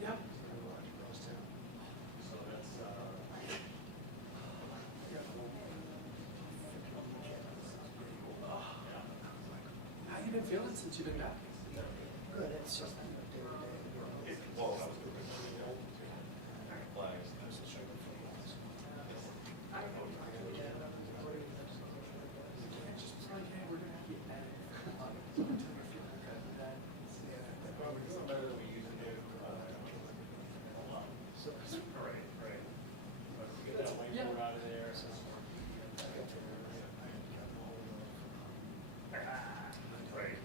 Yep. So that's, How you been feeling since you've been back? Good, it's just day to day. well, that was the flags. It's like, hey, we're gonna have to get better. Until we're feeling good with that. We're doing better than we usually do. So, Right, right. But to get that whiteboard out of there. Right.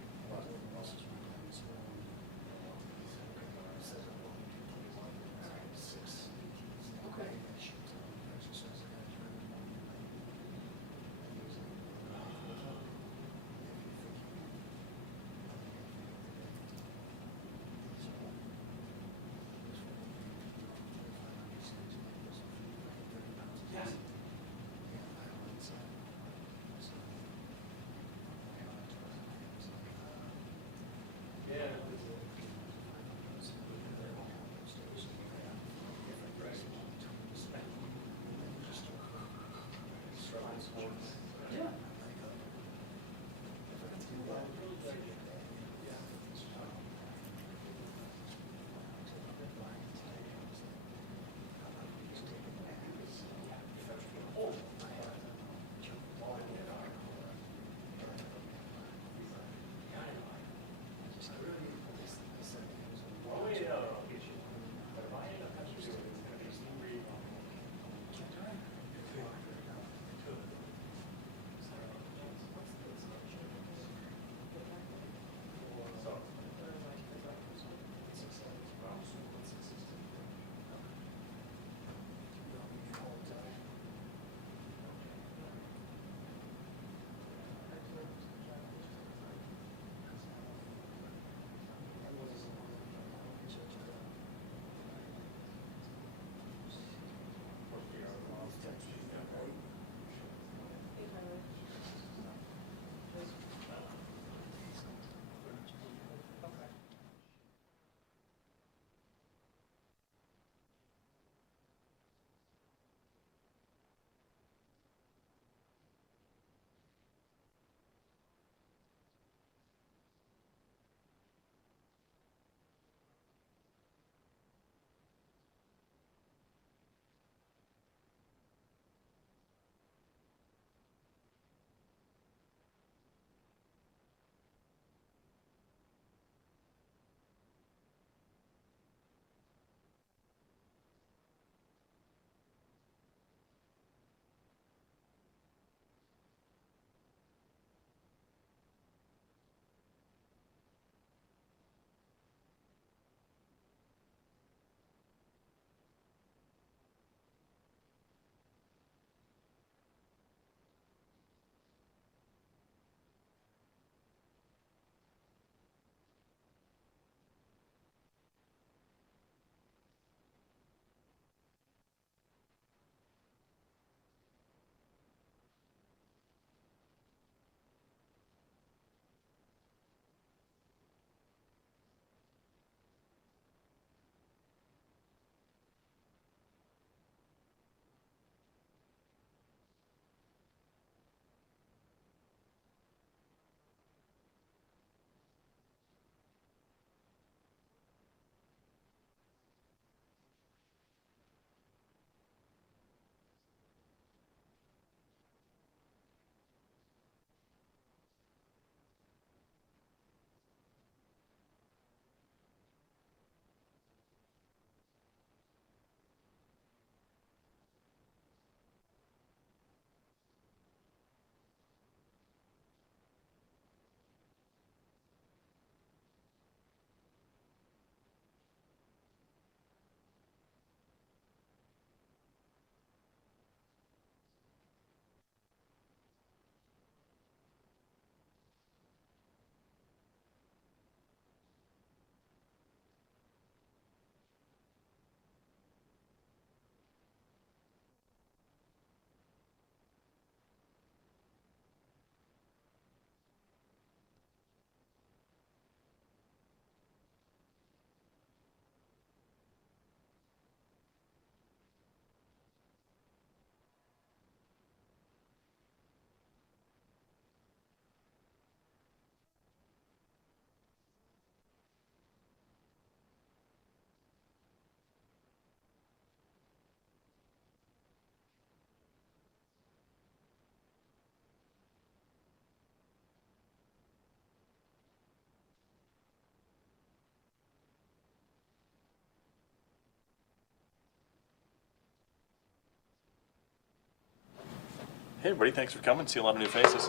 Hey everybody, thanks for coming. See a lot of new faces.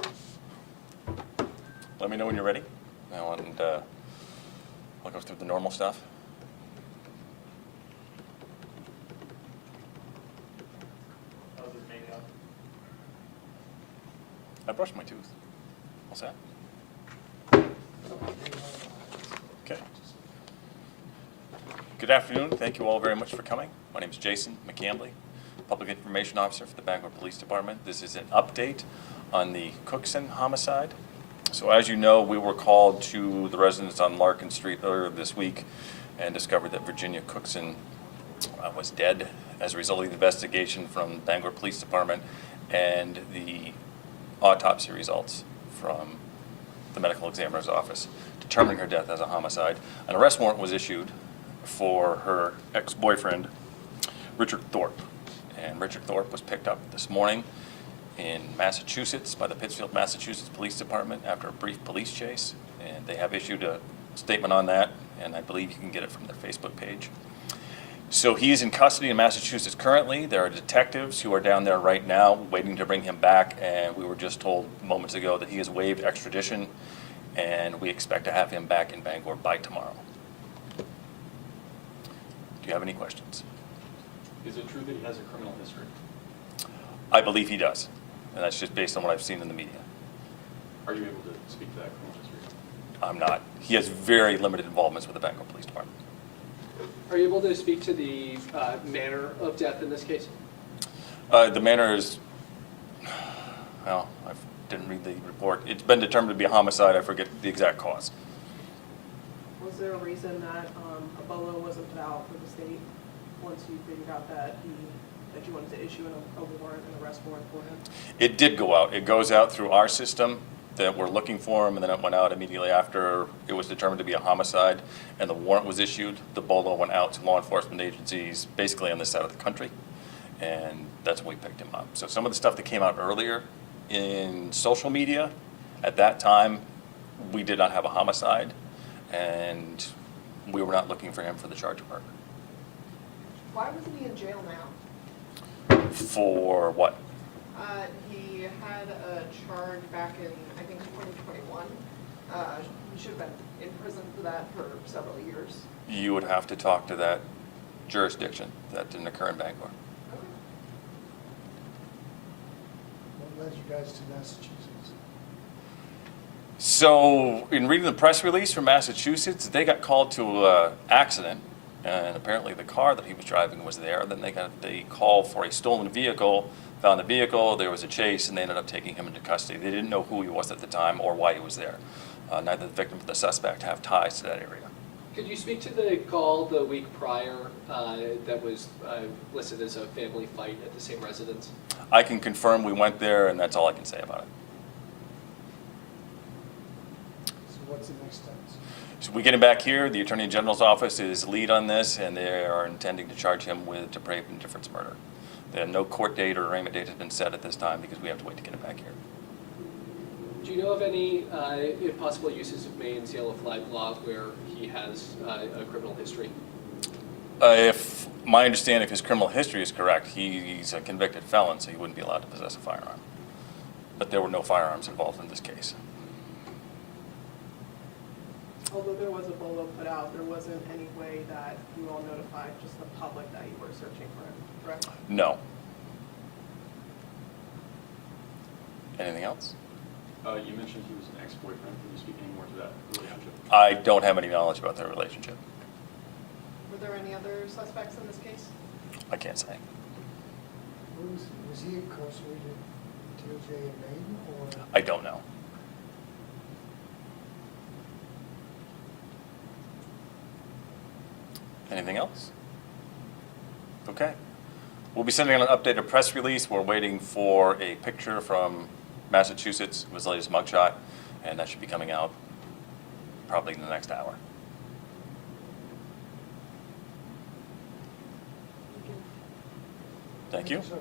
Let me know when you're ready, and I'll go through the normal stuff. How's his makeup? I brushed my tooth. What's that? Okay. Good afternoon. Thank you all very much for coming. My name is Jason McCambly, Public Information Officer for the Bangor Police Department. This is an update on the Cookson homicide. So as you know, we were called to the residence on Larkin Street earlier this week and discovered that Virginia Cookson was dead as a result of the investigation from the Bangor Police Department and the autopsy results from the medical examiner's office determining her death as a homicide. An arrest warrant was issued for her ex-boyfriend, Richard Thorpe. And Richard Thorpe was picked up this morning in Massachusetts by the Pittsfield, Massachusetts Police Department after a brief police chase. And they have issued a statement on that, and I believe you can get it from their Facebook page. So he is in custody in Massachusetts currently. There are detectives who are down there right now waiting to bring him back, and we were just told moments ago that he has waived extradition, and we expect to have him back in Bangor by tomorrow. Do you have any questions? Is it true that he has a criminal history? I believe he does, and that's just based on what I've seen in the media. Are you able to speak to that criminal history? I'm not. He has very limited involvements with the Bangor Police Department. Are you able to speak to the manner of death in this case? The manner is, well, I didn't read the report. It's been determined to be a homicide. I forget the exact cause. Was there a reason that a bolo wasn't put out for the state once you figured out that you wanted to issue a warrant, an arrest warrant for him? It did go out. It goes out through our system that we're looking for him, and then it went out immediately after it was determined to be a homicide, and the warrant was issued. The bolo went out to law enforcement agencies basically on this side of the country, and that's when we picked him up. So some of the stuff that came out earlier in social media, at that time, we did not have a homicide, and we were not looking for him for the charge of murder. Why wasn't he in jail now? For what? He had a charge back in, I think, 2021. He should have been in prison for that for several years. You would have to talk to that jurisdiction. That didn't occur in Bangor. Okay. What led you guys to Massachusetts? So, in reading the press release from Massachusetts, they got called to an accident, and apparently the car that he was driving was there. Then they got the call for a stolen vehicle, found the vehicle, there was a chase, and they ended up taking him into custody. They didn't know who he was at the time or why he was there. Neither the victim nor the suspect have ties to that area. Could you speak to the call the week prior that was listed as a family fight at the same residence? I can confirm we went there, and that's all I can say about it. So what's the next steps? So we get him back here. The Attorney General's office is lead on this, and they are intending to charge him with depraved indifference murder. No court date or arraignment date has been set at this time because we have to wait to get him back here. Do you know of any possible uses of Maine's yellow flag law where he has a criminal history? If my understanding of his criminal history is correct, he's a convicted felon, so he wouldn't be allowed to possess a firearm. But there were no firearms involved in this case. Although there was a bolo put out, there wasn't any way that you all notified just the public that you were searching for him, correct? No. Anything else? You mentioned he was an ex-boyfriend. Can you speak any more to that relationship? I don't have any knowledge about their relationship. Were there any other suspects in this case? I can't say. Was he incarcerated DOJ in Maine, or? I don't know. Anything else? Okay. We'll be sending out an updated press release. We're waiting for a picture from Massachusetts, it was the latest mugshot, and that should be coming out probably in the next hour. Thank you. So,